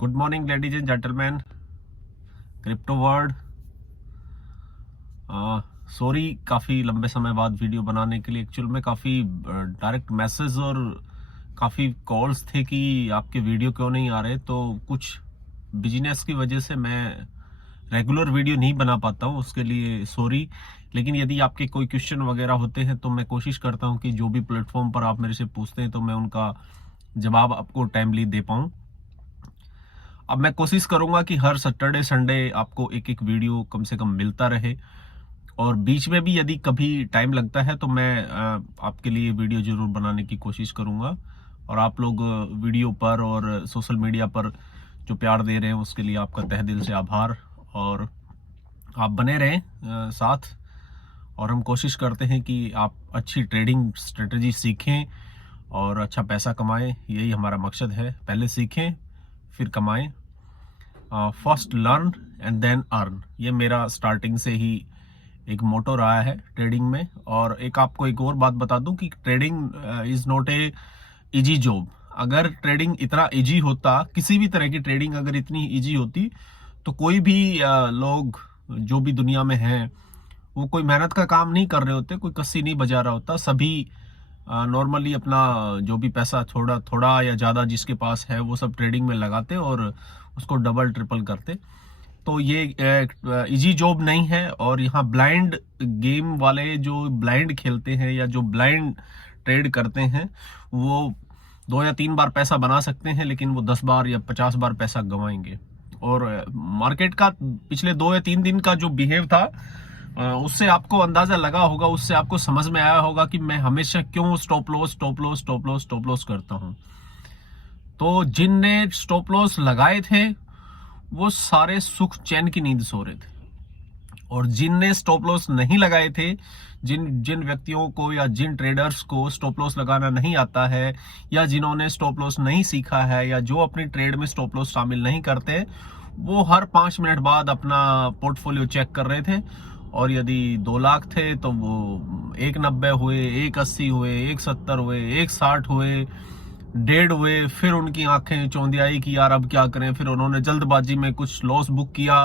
Good morning ladies and gentleman, crypto world. Sorry काफ़ी लंबे समय बाद वीडियो बनाने के लिए। एक्चुअल में काफ़ी डायरेक्ट मैसेज और काफ़ी कॉल्स थे कि आपके वीडियो क्यों नहीं आ रहे, तो कुछ बिजनेस की वजह से मैं रेगुलर वीडियो नहीं बना पाता हूँ, उसके लिए सॉरी। लेकिन यदि आपके कोई क्वेश्चन वगैरह होते हैं तो मैं कोशिश करता हूँ कि जो भी प्लेटफॉर्म पर आप मेरे से पूछते हैं तो मैं उनका जवाब आपको टाइमली दे पाऊँ। अब मैं कोशिश करूंगा कि हर सैटरडे संडे आपको एक एक वीडियो कम से कम मिलता रहे, और बीच में भी यदि कभी टाइम लगता है तो मैं आपके लिए वीडियो जरूर बनाने की कोशिश करूंगा। और आप लोग वीडियो पर और सोशल मीडिया पर जो प्यार दे रहे हैं उसके लिए आपका तहे दिल से आभार। और आप बने रहें साथ, और हम कोशिश करते हैं कि आप अच्छी ट्रेडिंग स्ट्रेटजी सीखें और अच्छा पैसा कमाएं। यही हमारा मकसद है, पहले सीखें फिर कमाएं। First learn and then earn, ये मेरा स्टार्टिंग से ही एक मोटो रहा है ट्रेडिंग में। और आपको एक और बात बता दूं कि trading is not a easy job. अगर ट्रेडिंग इतना इजी होता, किसी भी तरह की ट्रेडिंग अगर इतनी इजी होती, तो कोई भी लोग जो भी दुनिया में हैं वो कोई मेहनत का काम नहीं कर रहे होते, कोई कस्सी नहीं बजा रहा होता। सभी नॉर्मली अपना जो भी पैसा थोड़ा थोड़ा या ज़्यादा जिसके पास है वो सब ट्रेडिंग में लगाते और उसको डबल ट्रिपल करते। तो ये इजी जॉब नहीं है। और यहाँ ब्लाइंड गेम वाले जो ब्लाइंड खेलते हैं या जो ब्लाइंड ट्रेड करते हैं वो 2 या 3 बार पैसा बना सकते हैं, लेकिन वो 10 बार या 50 बार पैसा गंवाएंगे। और मार्केट का पिछले 2 या 3 दिन का जो बिहेव था उससे आपको अंदाजा लगा होगा, उससे आपको समझ में आया होगा कि मैं हमेशा क्यों स्टॉप लॉस करता हूं। तो जिनने स्टॉप लॉस लगाए थे वो सारे सुख चैन की नींद सो रहे थे, और जिनने स्टॉप लॉस नहीं लगाए थे, जिन जिन व्यक्तियों को या जिन ट्रेडर्स को स्टॉप लॉस लगाना नहीं आता है, या जिन्होंने स्टॉप लॉस नहीं सीखा है, या जो अपनी ट्रेड में स्टॉप लॉस शामिल नहीं करते, वो हर 5 मिनट बाद अपना पोर्टफोलियो चेक कर रहे थे। और यदि 2 लाख थे तो वो 190 हुए, 180 हुए, 170 हुए, 160 हुए, 1.5 हुए। फिर उनकी आंखें चौंधियाई कि यार अब क्या करें। फिर उन्होंने जल्दबाजी में कुछ लॉस बुक किया,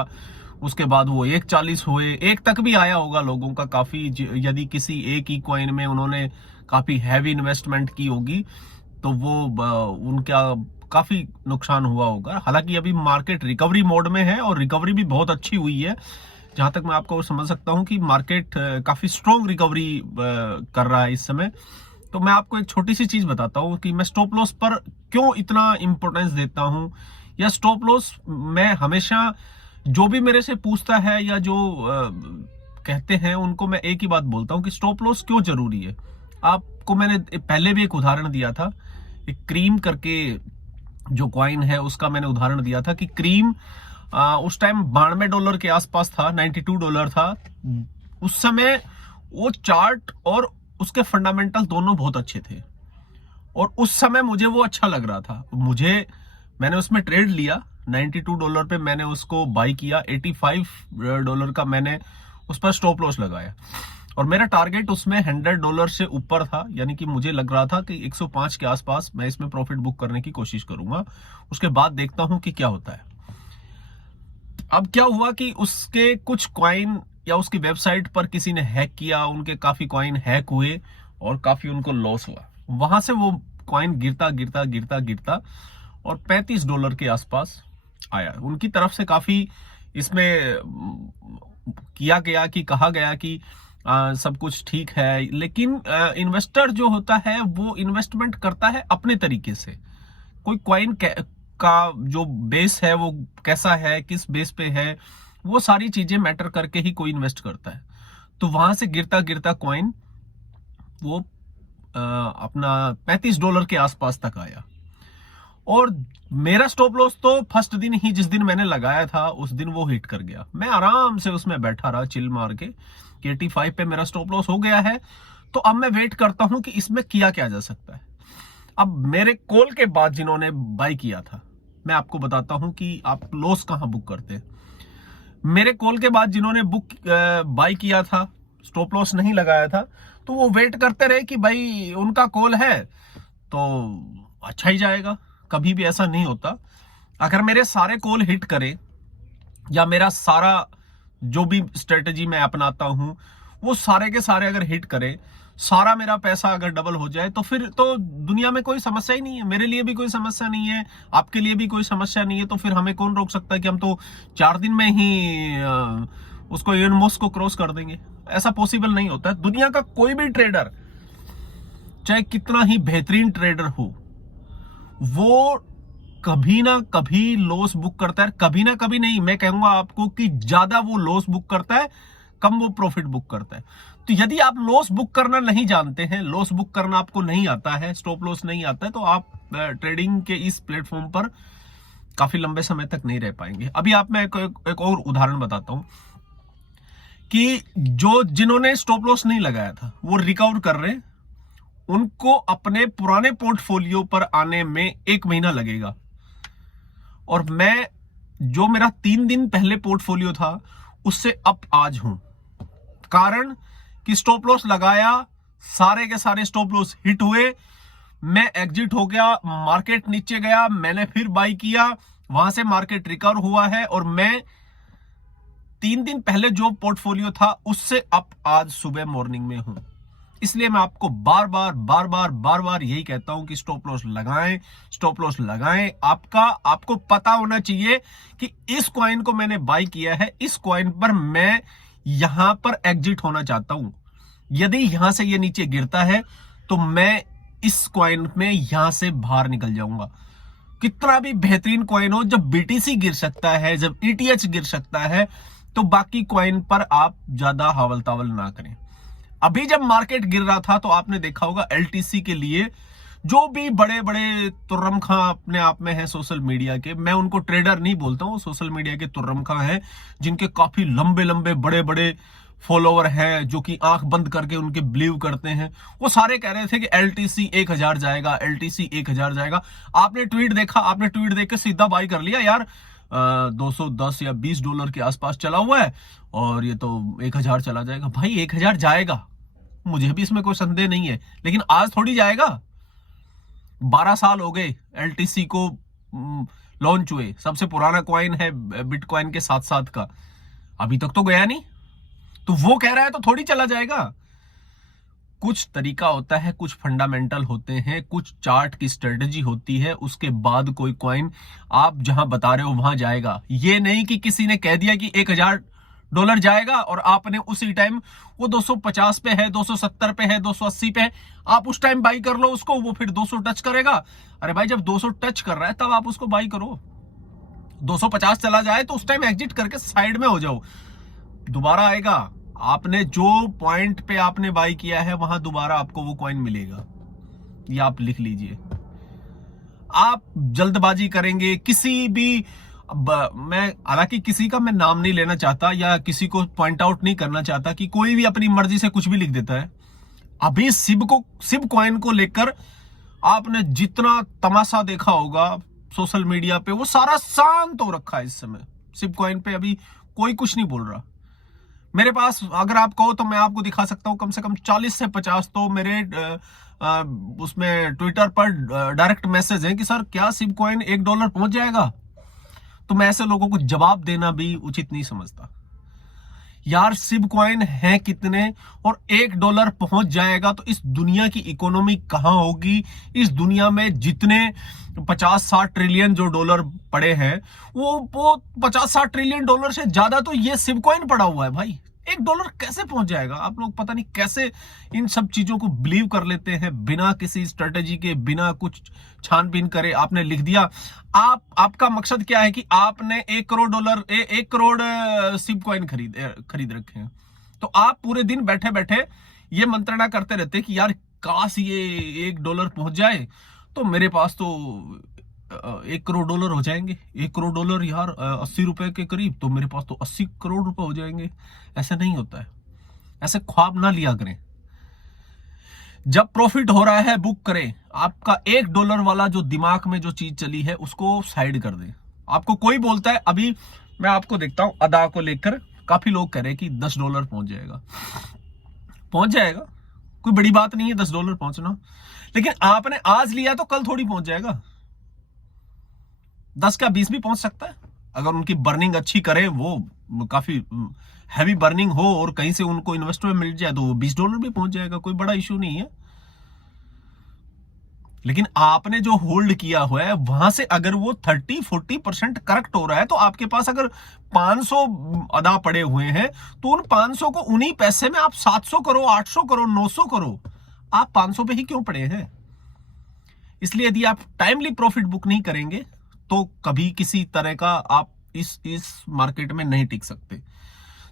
उसके बाद वो 140 हुए, 1 तक भी आया होगा लोगों का काफी। यदि किसी एक ही कॉइन में उन्होंने काफी हैवी इन्वेस्टमेंट की होगी तो वो उनका काफी नुकसान हुआ होगा। हालांकि अभी मार्केट रिकवरी मोड में है और रिकवरी भी बहुत अच्छी हुई है। जहां तक मैं आपको समझ सकता हूं कि मार्केट काफी स्ट्रॉन्ग रिकवरी कर रहा है इस समय। तो मैं आपको एक छोटी सी चीज बताता हूं कि मैं स्टॉप लॉस पर क्यों इतना इंपॉर्टेंस देता हूं, या स्टॉप लॉस मैं हमेशा जो भी मेरे से पूछता है या जो कहते हैं उनको मैं एक ही बात बोलता हूं कि स्टॉप लॉस क्यों जरूरी है। आपको मैंने पहले भी एक उदाहरण दिया था, एक क्रीम करके जो कॉइन है उसका मैंने उदाहरण दिया था कि क्रीम उस टाइम $92 के आसपास था, $92 था उस समय। वो चार्ट और उसके फंडामेंटल दोनों बहुत अच्छे थे, और उस समय मुझे वो अच्छा लग रहा था। मैंने उसमें ट्रेड लिया, $92 पे मैंने उसको बाई किया, $85 का मैंने उस पर स्टॉप लॉस लगाया। और मेरा टारगेट उसमें $100 से ऊपर था, यानी कि मुझे लग रहा था कि 105 के आसपास मैं इसमें प्रॉफिट बुक करने की कोशिश करूंगा। उसके बाद देखता हूं कि क्या होता है। अब क्या हुआ कि उसके कुछ कॉइन या उसकी वेबसाइट पर किसी ने हैक किया, उनके काफी कॉइन हैक हुए और काफी उनको लॉस हुआ। वहां से वो कॉइन गिरता गिरता गिरता गिरता और $35 के आसपास आया। उनकी तरफ से काफी इसमें किया गया कि कहा गया कि सब कुछ ठीक है, लेकिन इन्वेस्टर जो होता है वो इन्वेस्टमेंट करता है अपने तरीके से। कोई कॉइन का जो बेस है वो कैसा है, किस बेस पे है, वो सारी चीजें मैटर करके ही कोई इन्वेस्ट करता है। तो वहां से गिरता गिरता कॉइन वो अपना $35 के आसपास तक आया। और मेरा स्टॉप लॉस तो फर्स्ट दिन ही, जिस दिन मैंने लगाया था उस दिन वो हिट कर गया। मैं आराम से उसमें बैठा रहा चिल मार के कि 85 पे मेरा स्टॉप लॉस हो गया है। तो अब मैं वेट करता हूं कि इसमें किया क्या जा सकता है। अब मेरे कॉल के बाद जिन्होंने बाई किया था, मैं आपको बताता हूं कि आप लॉस कहां बुक करते हैं। मेरे कॉल के बाद जिन्होंने बाई किया था, स्टॉप लॉस नहीं लगाया था, तो वो वेट करते रहे कि भाई उनका कॉल है तो अच्छा ही जाएगा। कभी भी ऐसा नहीं होता अगर मेरे सारे कॉल हिट करे या मेरा सारा जो भी स्ट्रेटजी मैं अपनाता हूं वो सारे के सारे अगर हिट करे, सारा मेरा पैसा अगर डबल हो जाए, तो फिर तो दुनिया में कोई समस्या ही नहीं है। मेरे लिए भी कोई समस्या नहीं है, आपके लिए भी कोई समस्या नहीं है। तो फिर हमें कौन रोक सकता है कि हम तो 4 दिन में ही उसको इलोन मस्क को क्रॉस कर देंगे। ऐसा पॉसिबल नहीं होता है। दुनिया का कोई भी ट्रेडर, चाहे कितना ही बेहतरीन ट्रेडर हो, वो कभी ना कभी लॉस बुक करता है। कभी ना कभी नहीं, मैं कहूंगा आपको कि ज्यादा वो लॉस बुक करता है, कम वो प्रॉफिट बुक करता है। तो यदि आप लॉस बुक करना नहीं जानते हैं, लॉस बुक करना आपको नहीं आता है, स्टॉप लॉस नहीं आता है, तो आप ट्रेडिंग के इस प्लेटफॉर्म पर काफी लंबे समय तक नहीं रह पाएंगे। अभी आप मैं एक और उदाहरण बताता हूं कि जिन्होंने स्टॉप लॉस नहीं लगाया था वो रिकवर कर रहे हैं, उनको अपने पुराने पोर्टफोलियो पर आने में 1 महीना लगेगा। और मैं जो मेरा 3 दिन पहले पोर्टफोलियो था उससे अब आज हूं। कारण कि स्टॉप लॉस लगाया, सारे के सारे स्टॉप लॉस हिट हुए, मैं एग्जिट हो गया, मार्केट नीचे गया, मैंने फिर बाई किया, वहां से मार्केट रिकवर हुआ है और मैं 3 दिन पहले जो पोर्टफोलियो था उससे अब आज सुबह मॉर्निंग में हूं। इसलिए मैं आपको बार बार यही कहता हूं कि स्टॉप लॉस लगाएं, स्टॉप लॉस लगाएं। आपको पता होना चाहिए कि इस कॉइन को मैंने बाई किया है, इस कॉइन पर मैं यहां पर एग्जिट होना चाहता हूं। यदि यहां से ये नीचे गिरता है तो मैं इस कॉइन में यहां से बाहर निकल जाऊंगा। कितना भी बेहतरीन कॉइन हो, जब बीटीसी गिर सकता है, जब ईटीएच गिर सकता है, तो बाकी कॉइन पर आप ज्यादा हावल तावल ना करें। अभी जब मार्केट गिर रहा था तो आपने देखा होगा एलटीसी के लिए जो भी बड़े बड़े तुर्रम खां अपने आप में है सोशल मीडिया के, मैं उनको ट्रेडर नहीं बोलता हूं, सोशल मीडिया के तुर्रम खां हैं जिनके काफी लंबे लंबे बड़े बड़े फॉलोवर हैं, जो कि आंख बंद करके उनके बिलीव करते हैं। वो सारे कह रहे थे कि एलटीसी 1000 जाएगा, एलटीसी 1000 जाएगा। आपने ट्वीट देखा, आपने ट्वीट देख के सीधा बाई कर लिया, यार 210 या $20 के आसपास चला हुआ है और ये तो 1000 चला जाएगा। भाई 1000 जाएगा, मुझे भी इसमें कोई संदेह नहीं है, लेकिन आज थोड़ी जाएगा। 12 साल हो गए एलटीसी को लॉन्च हुए, सबसे पुराना कॉइन है बिटकॉइन के साथ साथ का, अभी तक तो गया नहीं। तो वो कह रहा है तो थोड़ी चला जाएगा। कुछ तरीका होता है, कुछ फंडामेंटल होते हैं, कुछ चार्ट की स्ट्रेटजी होती है, उसके बाद कोई कॉइन आप जहां बता रहे हो वहां जाएगा। ये नहीं कि किसी ने कह दिया कि $1000 जाएगा और आपने उसी टाइम, वो 250 पे है, 270 पे है, 280 पे है, आप उस टाइम बाई कर लो उसको, वो फिर 200 टच करेगा। अरे भाई जब 200 टच कर रहा है तब आप उसको बाई करो। 250 चला जाए तो उस टाइम एग्जिट करके साइड में हो जाओ, दोबारा आएगा। आपने जो पॉइंट पे आपने बाई किया है वहां दोबारा आपको वो कॉइन मिलेगा, ये आप लिख लीजिए। आप जल्दबाजी करेंगे किसी भी, मैं हालांकि किसी का मैं नाम नहीं लेना चाहता या किसी को पॉइंट आउट नहीं करना चाहता कि कोई भी अपनी मर्जी से कुछ भी लिख देता है। अभी सिब कॉइन को लेकर आपने जितना तमाशा देखा होगा सोशल मीडिया पे, वो सारा शांत हो रखा है इस समय। सिब कॉइन पे अभी कोई कुछ नहीं बोल रहा। मेरे पास अगर आप कहो तो मैं आपको दिखा सकता हूं कम से कम 40 से 50 तो मेरे उसमें ट्विटर पर डायरेक्ट मैसेज है कि सर क्या सिब कॉइन $1 पहुंच जाएगा। तो मैं ऐसे लोगों को जवाब देना भी उचित नहीं समझता। यार सिब कॉइन है कितने और $1 पहुंच जाएगा तो इस दुनिया की इकोनॉमी कहां होगी। इस दुनिया में जितने 50-60 ट्रिलियन जो डॉलर पड़े हैं, वो 50-60 ट्रिलियन डॉलर से ज्यादा तो ये सिब कॉइन पड़ा हुआ है। भाई $1 कैसे पहुंच जाएगा। आप लोग पता नहीं कैसे इन सब चीजों को बिलीव कर लेते हैं, बिना किसी स्ट्रेटेजी के, बिना कुछ छानबीन करे आपने लिख दिया। आपका मकसद क्या है कि आपने $1 करोड़ सिब कॉइन खरीद रखे हैं। तो आप पूरे दिन बैठे बैठे ये मंत्रणा करते रहते हैं कि यार काश ये $1 पहुंच जाए तो मेरे पास तो $1 करोड़ हो जाएंगे। $1 करोड़ यार 80 रुपए के करीब, तो मेरे पास तो 80 करोड़ रुपए हो जाएंगे। ऐसा नहीं होता है, ऐसे ख्वाब ना लिया करें। जब प्रॉफिट हो रहा है बुक करें। आपका $1 वाला जो दिमाग में जो चीज चली है उसको साइड कर दें। आपको कोई बोलता है, अभी मैं आपको देखता हूं अदा को लेकर काफी लोग कह रहे हैं कि $10 पहुंच जाएगा। पहुंच जाएगा, कोई बड़ी बात नहीं है $10 पहुंचना, लेकिन आपने आज लिया तो कल थोड़ी पहुंच जाएगा। 10 का 20 भी पहुंच सकता है अगर उनकी बर्निंग अच्छी करे, वो काफी हैवी बर्निंग हो और कहीं से उनको इन्वेस्टमेंट मिल जाए तो वो $20 भी पहुंच जाएगा, कोई बड़ा इश्यू नहीं है। लेकिन आपने जो होल्ड किया हुआ है वहां से अगर वो 30-40% करेक्ट हो रहा है तो आपके पास अगर 500 अदा पड़े हुए हैं तो उन 500 को उन्हीं पैसे में आप 700 करो, 800 करो, 900 करो। आप 500 पे ही क्यों पड़े हैं? इसलिए यदि आप टाइमली प्रॉफिट बुक नहीं करेंगे तो कभी किसी तरह का आप इस मार्केट में नहीं टिक सकते।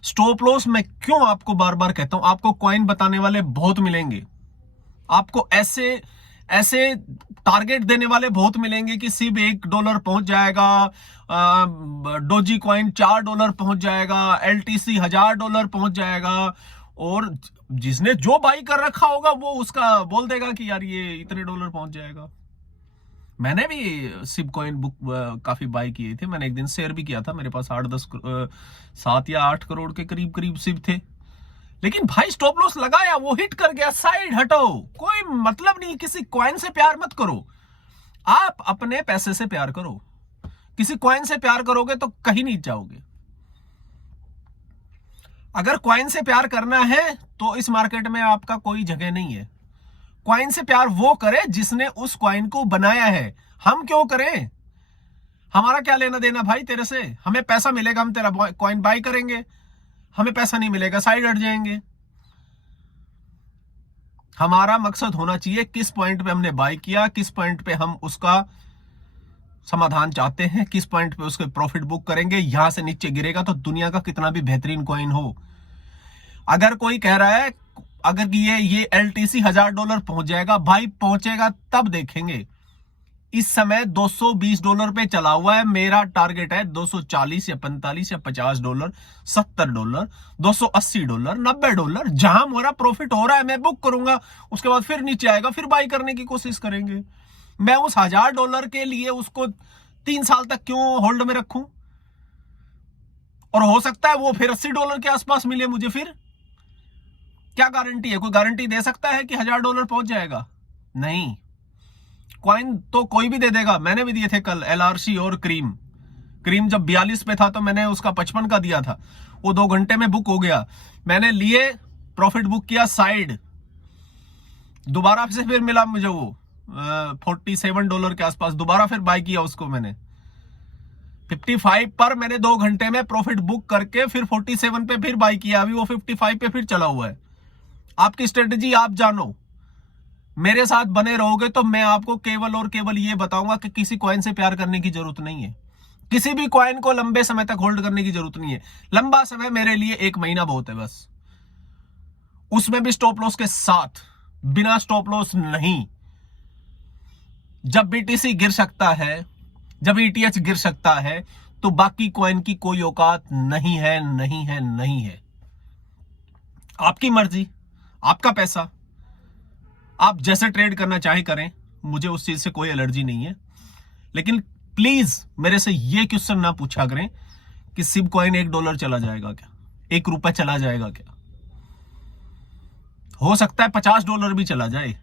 स्टॉप लॉस मैं क्यों आपको बार बार कहता हूं, आपको कॉइन बताने वाले बहुत मिलेंगे, आपको ऐसे ऐसे टारगेट देने वाले बहुत मिलेंगे कि सिर्फ $1 पहुंच जाएगा, डोजी कॉइन $4 पहुंच जाएगा, LTC $1000 पहुंच जाएगा, और जिसने जो बाई कर रखा होगा वो उसका बोल देगा कि यार ये इतने डॉलर पहुंच जाएगा। मैंने भी सिप कॉइन बुक काफी बाई किए थे, मैंने एक दिन शेयर भी किया था, मेरे पास 7 या 8 करोड़ के करीब करीब सिप थे। लेकिन भाई स्टॉप लॉस लगाया, वो हिट कर गया, साइड हटो, कोई मतलब नहीं। किसी कॉइन से प्यार मत करो, आप अपने पैसे से प्यार करो। किसी कॉइन से प्यार करोगे तो कहीं नहीं जाओगे। अगर कॉइन से प्यार करना है तो इस मार्केट में आपका कोई जगह नहीं है। कॉइन से प्यार वो करे जिसने उस कॉइन को बनाया है, हम क्यों करें? हमारा क्या लेना देना भाई तेरे से? हमें पैसा मिलेगा हम तेरा कॉइन बाय करेंगे, हमें पैसा नहीं मिलेगा साइड हट जाएंगे। हमारा मकसद होना चाहिए किस पॉइंट पे हमने बाय किया, किस पॉइंट पे हम उसका समाधान चाहते हैं, किस पॉइंट पे उसके प्रॉफिट बुक करेंगे। यहां से नीचे गिरेगा तो दुनिया का कितना भी बेहतरीन कॉइन हो, अगर कोई कह रहा है अगर ये LTC $1000 पहुंच जाएगा, भाई पहुंचेगा तब देखेंगे। इस समय $220 पे चला हुआ है, मेरा टारगेट है 240 या 45 या $50, $70, $280, $90। जहां मेरा प्रॉफिट हो रहा है मैं बुक करूंगा, उसके बाद फिर नीचे आएगा, फिर बाई करने की कोशिश करेंगे। मैं उस $1000 के लिए उसको 3 साल तक क्यों होल्ड में रखूं? और हो सकता है वो फिर $80 के आसपास मिले मुझे, फिर क्या गारंटी है? कोई गारंटी दे सकता है कि $1000 पहुंच जाएगा? नहीं। कॉइन तो कोई भी दे देगा, मैंने भी दिए थे कल LRC और क्रीम जब 42 पे था तो मैंने उसका 55 का दिया था, वो 2 घंटे में बुक हो गया। मैंने लिए, प्रॉफिट बुक किया, साइड, दोबारा से फिर मिला मुझे वो $47 के आसपास, दोबारा फिर बाय किया उसको मैंने 55 पर। मैंने 2 घंटे में प्रॉफिट बुक करके फिर 47 पे फिर बाय किया, अभी वो 55 पे फिर चला हुआ है। आपकी स्ट्रेटेजी आप जानो, मेरे साथ बने रहोगे तो मैं आपको केवल और केवल ये बताऊंगा कि किसी कॉइन से प्यार करने की जरूरत नहीं है, किसी भी कॉइन को लंबे समय तक होल्ड करने की जरूरत नहीं है। लंबा समय मेरे लिए 1 महीना बहुत है बस, उसमें भी स्टॉप लॉस के साथ, बिना स्टॉप लॉस नहीं। जब BTC गिर सकता है, जब ETH गिर सकता है, तो बाकी कॉइन की कोई औकात नहीं है, नहीं है, नहीं है। आपकी मर्जी, आपका पैसा, आप जैसे ट्रेड करना चाहे करें, मुझे उस चीज से कोई एलर्जी नहीं है। लेकिन प्लीज मेरे से ये क्वेश्चन ना पूछा करें कि सिप कॉइन $1 चला जाएगा क्या, ₹1 चला जाएगा क्या? हो सकता है $50 भी चला जाए,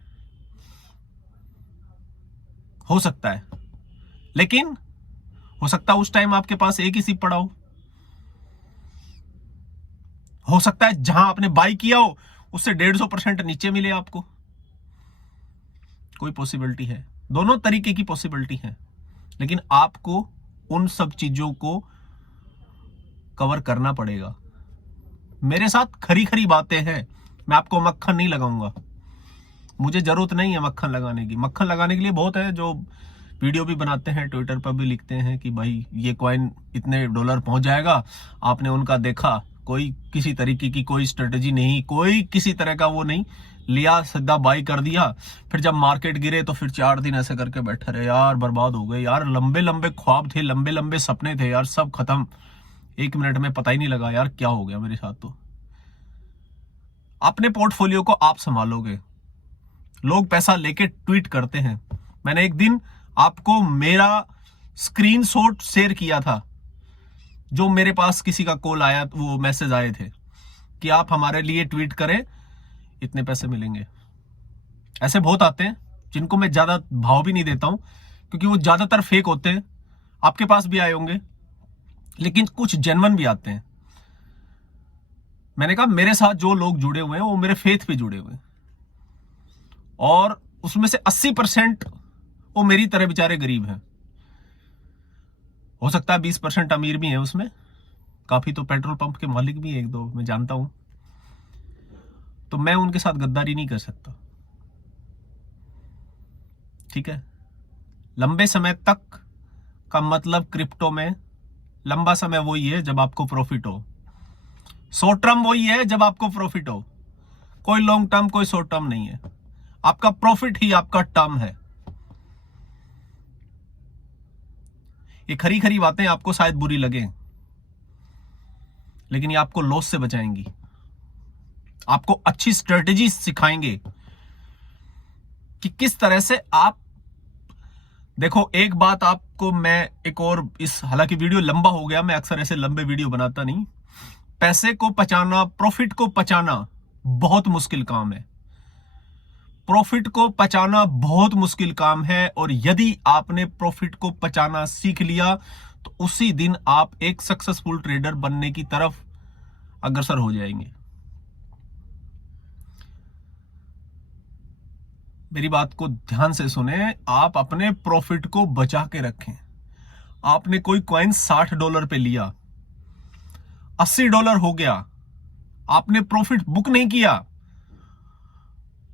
हो सकता है, लेकिन हो सकता है उस टाइम आपके पास एक ही सिप पड़ा हो सकता है जहां आपने बाई किया हो उससे 150% नीचे मिले आपको, कोई पॉसिबिलिटी है, दोनों तरीके की पॉसिबिलिटी है। लेकिन आपको उन सब चीजों को कवर करना पड़ेगा। मेरे साथ खरी खरी बातें हैं, मैं आपको मक्खन नहीं लगाऊंगा, मुझे जरूरत नहीं है मक्खन लगाने की। मक्खन लगाने के लिए बहुत है जो वीडियो भी बनाते हैं, ट्विटर पर भी लिखते हैं कि भाई ये कॉइन इतने $1 पहुंच जाएगा, आपने उनका देखा, कोई किसी तरीके की कोई स्ट्रेटेजी नहीं, कोई किसी तरह का वो नहीं, लिया सीधा बाई कर दिया, फिर जब मार्केट गिरे तो फिर 4 दिन ऐसे करके बैठे रहे, यार बर्बाद हो गए यार, लंबे लंबे ख्वाब थे, लंबे लंबे सपने थे यार, सब खत्म 1 मिनट में, पता ही नहीं लगा यार क्या हो गया मेरे साथ। तो अपने पोर्टफोलियो को आप संभालोगे, लोग पैसा लेके ट्वीट करते हैं। मैंने एक दिन आपको मेरा स्क्रीनशॉट शेयर किया था, जो मेरे पास किसी का कॉल आया, वो मैसेज आए थे कि आप हमारे लिए ट्वीट करें, इतने पैसे मिलेंगे। ऐसे बहुत आते हैं जिनको मैं ज्यादा भाव भी नहीं देता हूं, क्योंकि वो ज्यादातर फेक होते हैं। आपके पास भी आए होंगे, लेकिन कुछ जेन्युइन भी आते हैं। मैंने कहा मेरे साथ जो लोग जुड़े हुए हैं वो मेरे फेथ पे जुड़े हुए हैं, और उसमें से 80% वो मेरी तरह बेचारे गरीब हैं। हो सकता है 20% अमीर भी हैं उसमें, काफी तो पेट्रोल पंप के मालिक भी हैं, 1-2 मैं जानता हूं। तो मैं उनके साथ गद्दारी नहीं कर सकता, ठीक है। लंबे समय तक का मतलब क्रिप्टो में लंबा समय वही है जब आपको प्रॉफिट हो, शॉर्ट टर्म वही है जब आपको प्रॉफिट हो। कोई लॉन्ग टर्म कोई शॉर्ट टर्म नहीं है, आपका प्रॉफिट ही आपका टर्म है। ये खरी खरी बातें आपको शायद बुरी लगे, लेकिन ये आपको लॉस से बचाएंगी, आपको अच्छी स्ट्रेटेजी सिखाएंगे कि किस तरह से आप देखो। एक बात आपको मैं एक और हालांकि वीडियो लंबा हो गया, मैं अक्सर ऐसे लंबे वीडियो बनाता नहीं। पैसे को पचाना, प्रॉफिट को पचाना बहुत मुश्किल काम है। प्रॉफिट को पचाना बहुत मुश्किल काम है, और यदि आपने प्रॉफिट को पचाना सीख लिया तो उसी दिन आप एक सक्सेसफुल ट्रेडर बनने की तरफ अग्रसर हो जाएंगे। मेरी बात को ध्यान से सुने, आप अपने प्रॉफिट को बचा के रखें। आपने कोई कॉइन $60 पे लिया, $80 हो गया, आपने प्रॉफिट बुक नहीं किया,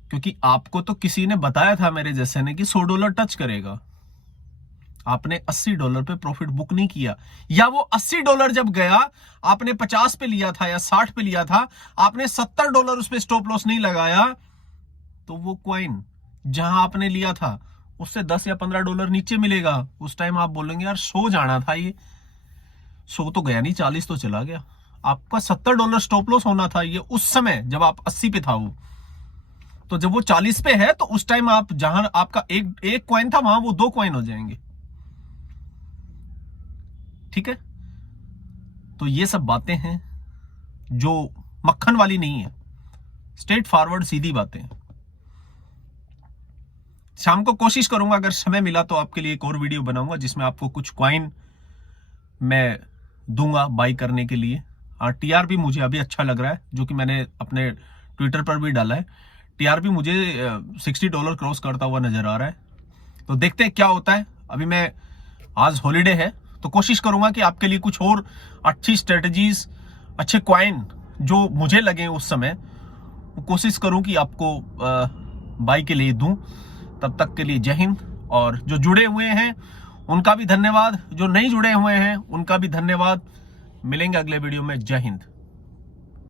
क्योंकि आपको तो किसी ने बताया था मेरे जैसे ने कि $100 टच करेगा। आपने $80 पे प्रॉफिट बुक नहीं किया, या वो $80 जब गया आपने 50 पे लिया था या 60 पे लिया था, आपने $70 उस पे स्टॉप लॉस नहीं लगाया, तो वो कॉइन जहां आपने लिया था उससे $10 या $15 नीचे मिलेगा। उस टाइम आप बोलेंगे यार सो जाना था, ये सो तो गया नहीं, 40 तो चला गया। आपका $70 स्टॉप लॉस होना था ये उस समय जब आप 80 पे था वो, तो जब वो 40 पे है तो उस टाइम आप जहां आपका एक कॉइन था वहां वो 2 कॉइन हो जाएंगे, ठीक है। तो ये सब बातें हैं जो मक्खन वाली नहीं है, स्ट्रेट फॉरवर्ड सीधी बातें। शाम को कोशिश करूंगा अगर समय मिला तो आपके लिए एक और वीडियो बनाऊंगा जिसमें आपको कुछ कॉइन मैं दूंगा बाई करने के लिए। टीआरपी मुझे अभी अच्छा लग रहा है, जो कि मैंने अपने ट्विटर पर भी डाला है। टीआरपी मुझे $60 क्रॉस करता हुआ नजर आ रहा है, तो देखते हैं क्या होता है। अभी मैं आज हॉलीडे है तो कोशिश करूंगा कि आपके लिए कुछ और अच्छी स्ट्रेटजीज, अच्छे कॉइन जो मुझे लगे उस समय, कोशिश करूं कि आपको बाई के लिए दूं। तब तक के लिए जय हिंद, और जो जुड़े हुए हैं उनका भी धन्यवाद, जो नहीं जुड़े हुए हैं उनका भी धन्यवाद। मिलेंगे अगले वीडियो में। जय हिंद।